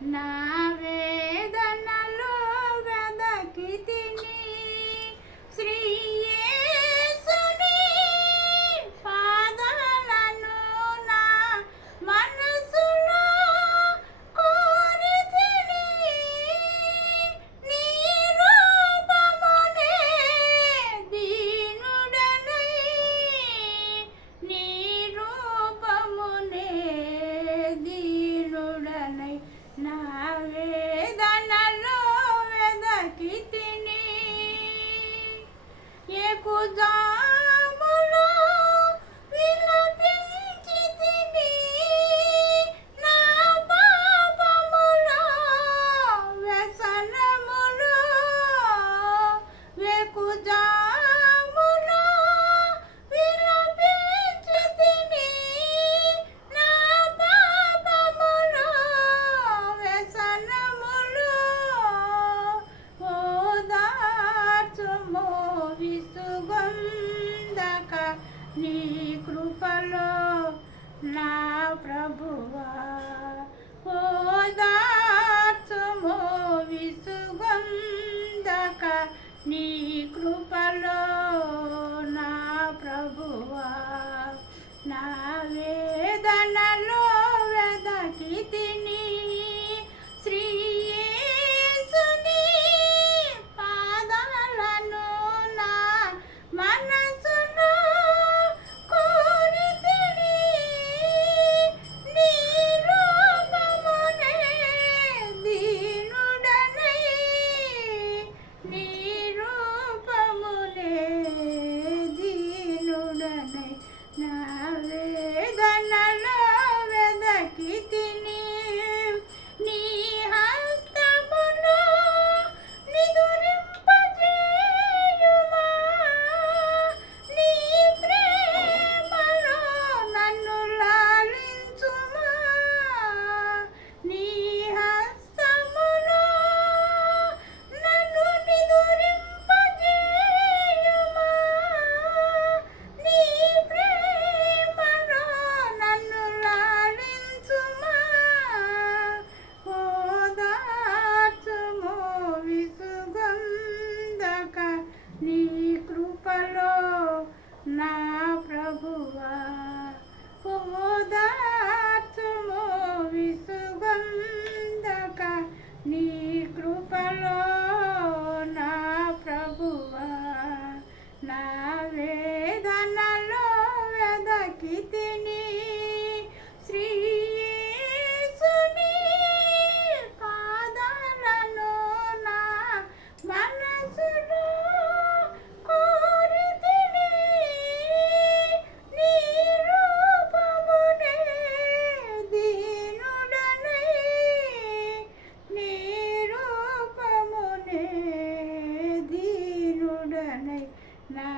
నా వేదనలో వెదకితిని శ్రీ యేసుని పాదాలను నా మనసులో కోరితిని. నీ రూపమునే దీనుడనై, నీ రూపమునే దీనుడనై నా వేదనలో వెదకితిని. ఎక్కుజాములో విలపించితిని, నా పాపములో వ్యసనములో. ఎక్కుజాములో విలపించితిని, నా పాపములో వ్యసనములో. ఓదార్చుము విసుగొందక నీ కృపలో నా ప్రభువా. ఓదార్చుము విసుగొందక నీ కృపలో నా ప్రభువా. నా వేదనలో వెదకితిని శ్రీ యేసుని పాదాలను నా మనసులో కోరితిని. నీ రూపమునే దీనుడనై, నీ రూపమునే దీనుడనై నా వేదనలో వెదకితిని. నీ హస్తములో నిదురింపజేయుమా, నీ ప్రేమలో నన్ను లాలించుమా. నీ హస్తములో నన్ను నిదురింపజేయుమా, నీ ప్రేమలో నన్ను లాలించుమా. ఓదార్చుము విసుగొందక నీ కృపలో నా ప్రభువా. ఓదార్చుము విసుగొందక నీ కృపలో నా ప్రభువా. నా వేదనలో వెదకితిని శ్రీ యేసుని పాదాలను నా మనసులో కోరితిని. నీ రూపమునే దీనుడనై, నీ రూపమునే దీనుడనై నా